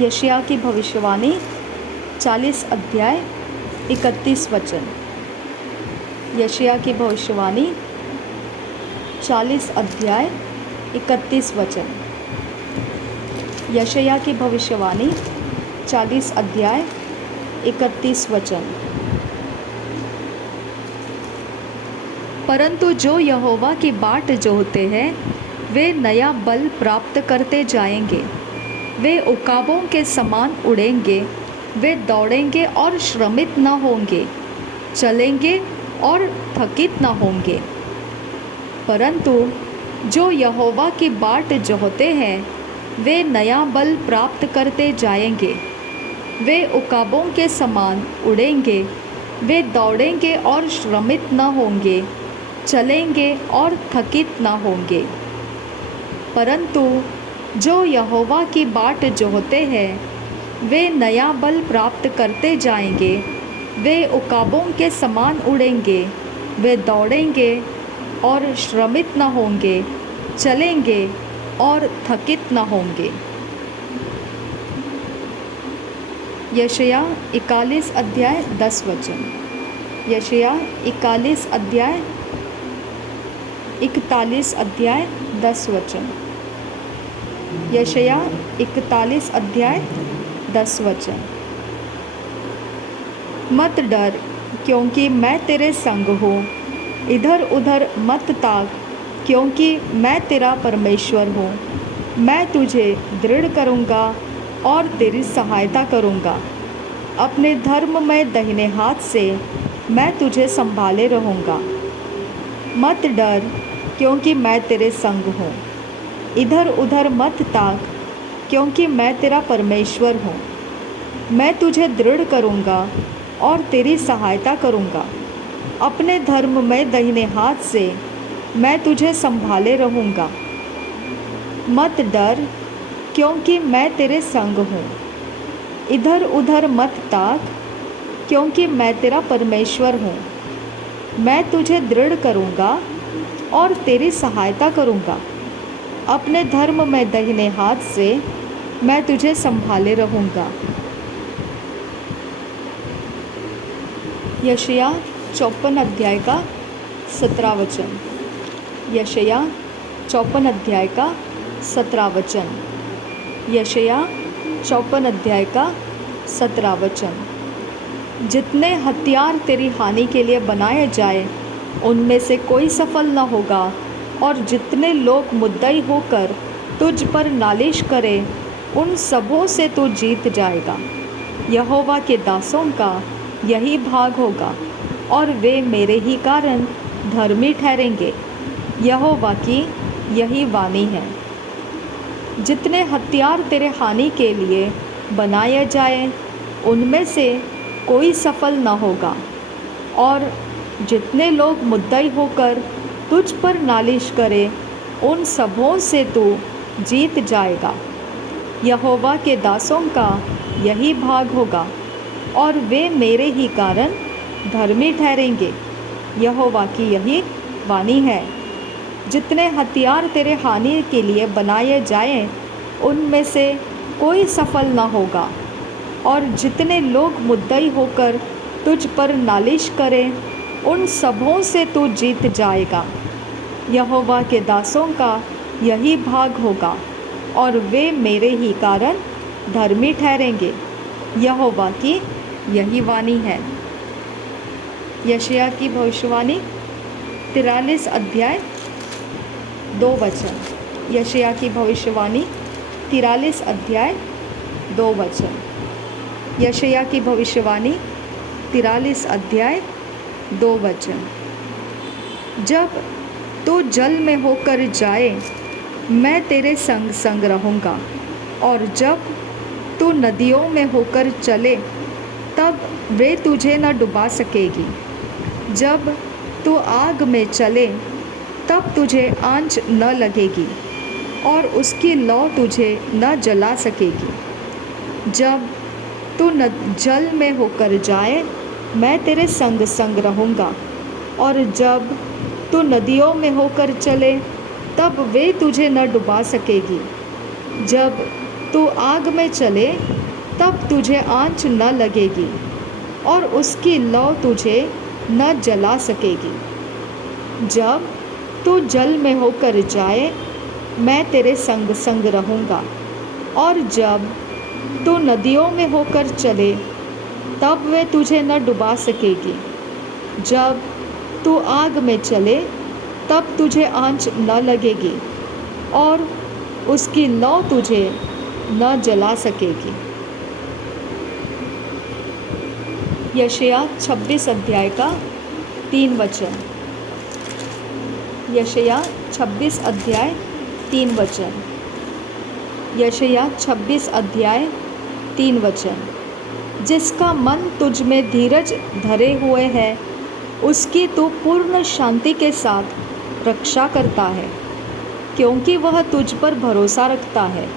यशायाह की भविष्यवाणी 40 अध्याय 31 वचन। यशायाह की भविष्यवाणी 40 अध्याय 31 वचन। यशायाह की भविष्यवाणी 40 अध्याय 31 वचन। परंतु जो यहोवा की बाट जोहते हैं वे नया बल प्राप्त करते जाएंगे। वे उकाबों के समान उड़ेंगे, वे दौड़ेंगे और श्रमित न होंगे, चलेंगे और थकित न होंगे। परंतु जो यहोवा की बाट जोहते हैं वे नया बल प्राप्त करते जाएंगे। वे उकाबों के समान उड़ेंगे, वे दौड़ेंगे और श्रमित न होंगे, चलेंगे और थकित न होंगे। परंतु जो यहोवा की बाट जोहते हैं वे नया बल प्राप्त करते जाएंगे। वे उकाबों के समान उड़ेंगे, वे दौड़ेंगे और श्रमित न होंगे, चलेंगे और थकित न होंगे। यशायाह 41 अध्याय 10 वचन। यशायाह 41 अध्याय 41 अध्याय 10 वचन। यशायाह 41 अध्याय 10 वचन। मत डर, क्योंकि मैं तेरे संग हूँ। इधर उधर मत ताक, क्योंकि मैं तेरा परमेश्वर हूँ। मैं तुझे दृढ़ करूँगा और तेरी सहायता करूँगा। अपने धर्म में दाहिने हाथ से मैं तुझे संभाले रहूँगा। मत डर, क्योंकि मैं तेरे संग हूँ। इधर उधर मत ताक, क्योंकि मैं तेरा परमेश्वर हूँ। मैं तुझे दृढ़ करूँगा और तेरी सहायता करूँगा। अपने धर्म में दाहिने हाथ से मैं तुझे संभाले रहूँगा। मत डर, क्योंकि मैं तेरे संग हूँ। इधर उधर मत ताक, क्योंकि मैं तेरा परमेश्वर हूँ। मैं तुझे दृढ़ करूँगा और तेरी सहायता करूँगा। अपने धर्म में दाहिने हाथ से मैं तुझे संभाले रहूँगा। यशायाह 54 अध्याय का 17 वचन। यशायाह 54 अध्याय का 17 वचन। यशायाह 54 अध्याय का 17 वचन। जितने हथियार तेरी हानि के लिए बनाए जाए उनमें से कोई सफल न होगा, और जितने लोग मुद्दई होकर तुझ पर नालिश करें उन सबों से तू जीत जाएगा। यहोवा के दासों का यही भाग होगा और वे मेरे ही कारण धर्मी ठहरेंगे। यहोवा की यही वाणी है। जितने हथियार तेरे हानि के लिए बनाए जाए उनमें से कोई सफल न होगा, और जितने लोग मुद्दई होकर तुझ पर नालिश करें उन सबों से तू जीत जाएगा। यहोवा के दासों का यही भाग होगा और वे मेरे ही कारण धर्मी ठहरेंगे। यहोवा की यही वाणी है। जितने हथियार तेरे हानि के लिए बनाए जाएं उनमें से कोई सफल न होगा, और जितने लोग मुद्दई होकर तुझ पर नालिश करें उन सबों से तू जीत जाएगा। यहोवा के दासों का यही भाग होगा और वे मेरे ही कारण धर्मी ठहरेंगे। यहोवा की यही वाणी है। यशायाह की भविष्यवाणी 43 अध्याय 2 वचन। यशायाह की भविष्यवाणी 43 अध्याय 2 वचन। यशायाह की भविष्यवाणी 43 अध्याय 2 वचन। जब तू जल में होकर जाए मैं तेरे संग संग रहूँगा, और जब तू नदियों में होकर चले तब वे तुझे न डुबा सकेगी। जब तू आग में चले तब तुझे आँच न लगेगी और उसकी लौ तुझे न जला सकेगी। जब तू जल में होकर जाए मैं तेरे संग संग रहूँगा, और जब तू नदियों में होकर चले तब वे तुझे न डुबा सकेगी। जब तू आग में चले तब तुझे आँच न लगेगी और उसकी लौ तुझे न जला सकेगी। जब तू जल में होकर जाए मैं तेरे संग संग रहूँगा, और जब तू नदियों में होकर चले तब वे तुझे न डुबा सकेगी। जब तू आग में चले तब तुझे आँच न लगेगी और उसकी लौ तुझे न जला सकेगी। यशायाह 26 अध्याय का 3 वचन। यशायाह 26 अध्याय 3 वचन। यशायाह 26 अध्याय 3 वचन। जिसका मन तुझ में धीरज धरे हुए है उसकी तू पूर्ण शांति के साथ रक्षा करता है, क्योंकि वह तुझ पर भरोसा रखता है।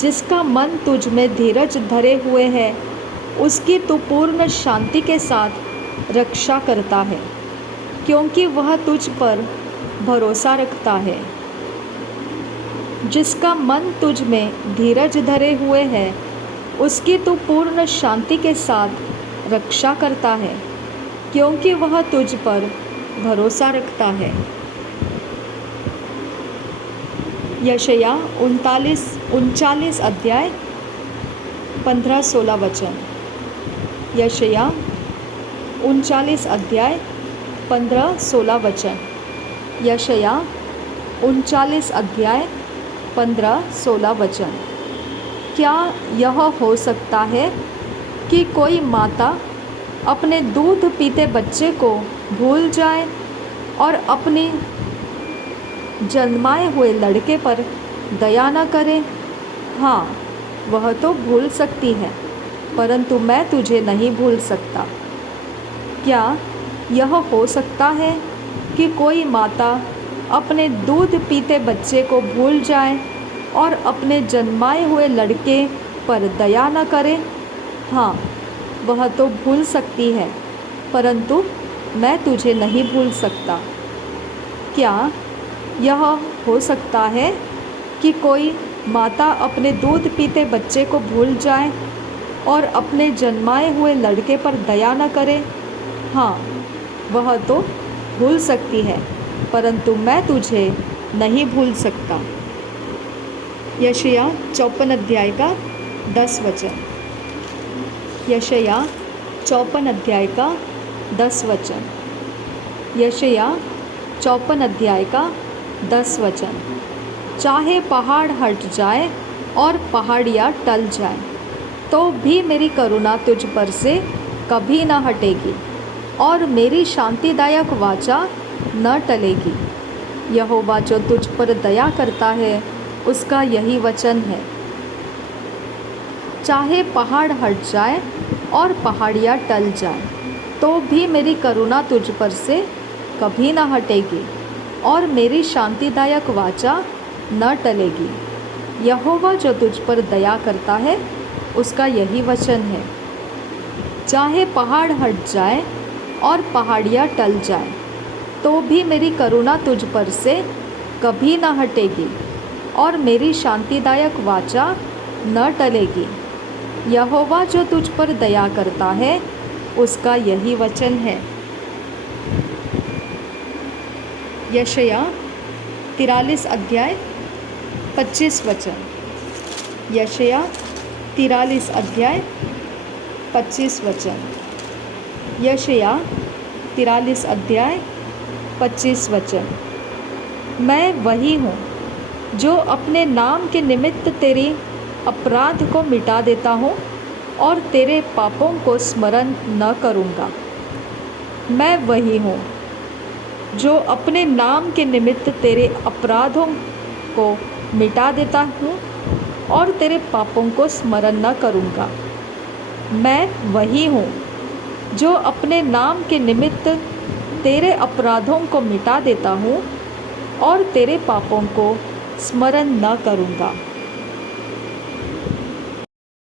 जिसका मन तुझ में धीरज धरे हुए है उसकी तू पूर्ण शांति के साथ रक्षा करता है, क्योंकि वह तुझ पर भरोसा रखता है। जिसका मन तुझ में धीरज धरे हुए है उसकी तू पूर्ण शांति के साथ रक्षा करता है, क्योंकि वह तुझ पर भरोसा रखता है। यशायाह 39 अध्याय 15-16 वचन। यशायाह 39 अध्याय 15-16 वचन। यशायाह 39 अध्याय 15-16 वचन। क्या यह हो सकता है कि कोई माता अपने दूध पीते बच्चे को भूल जाए और अपने जन्माए हुए लड़के पर दया न करे? हाँ, वह तो भूल सकती है, परंतु मैं तुझे नहीं भूल सकता। क्या यह हो सकता है कि कोई माता अपने दूध पीते बच्चे को भूल जाए और अपने जन्माए हुए लड़के पर दया न करे? हाँ, वह तो भूल सकती है, परंतु मैं तुझे नहीं भूल सकता। क्या यह हो सकता है कि कोई माता अपने दूध पीते बच्चे को भूल जाए और अपने जन्माए हुए लड़के पर दया न करे? हाँ, वह तो भूल सकती है, परंतु मैं तुझे नहीं भूल सकता। यशायाह 54 अध्याय का 10 वचन। यशायाह 54 अध्याय का 10 वचन। यशायाह 54 अध्याय का 10 वचन। चाहे पहाड़ हट जाए और पहाड़ियाँ टल जाए तो भी मेरी करुणा तुझ पर से कभी न हटेगी और मेरी शांतिदायक वाचा न टलेगी। यहोवा जो तुझ पर दया करता है उसका यही वचन है। चाहे पहाड़ हट जाए और पहाड़ियाँ टल जाए तो भी मेरी करुणा तुझ पर से कभी न हटेगी और मेरी शांतिदायक वाचा न टलेगी। यहोवा जो तुझ पर दया करता है उसका यही वचन है। चाहे पहाड़ हट जाए और पहाड़ियाँ टल जाए तो भी मेरी करुणा तुझ पर से कभी न हटेगी और मेरी शांतिदायक वाचा न टलेगी। यहोवा जो तुझ पर दया करता है उसका यही वचन है। यशायाह 43 अध्याय 25 वचन। यशायाह 43 अध्याय 25 वचन। यशायाह 43 अध्याय 25 वचन। मैं वही हूँ जो अपने नाम के निमित्त तेरे अपराध को मिटा देता हूँ और तेरे पापों को स्मरण न करूँगा। मैं वही हूँ जो अपने नाम के निमित्त तेरे अपराधों को मिटा देता हूँ और तेरे पापों को स्मरण न करूँगा। मैं वही हूँ जो अपने नाम के निमित्त तेरे अपराधों को मिटा देता हूँ और तेरे पापों को स्मरण न करूँगा।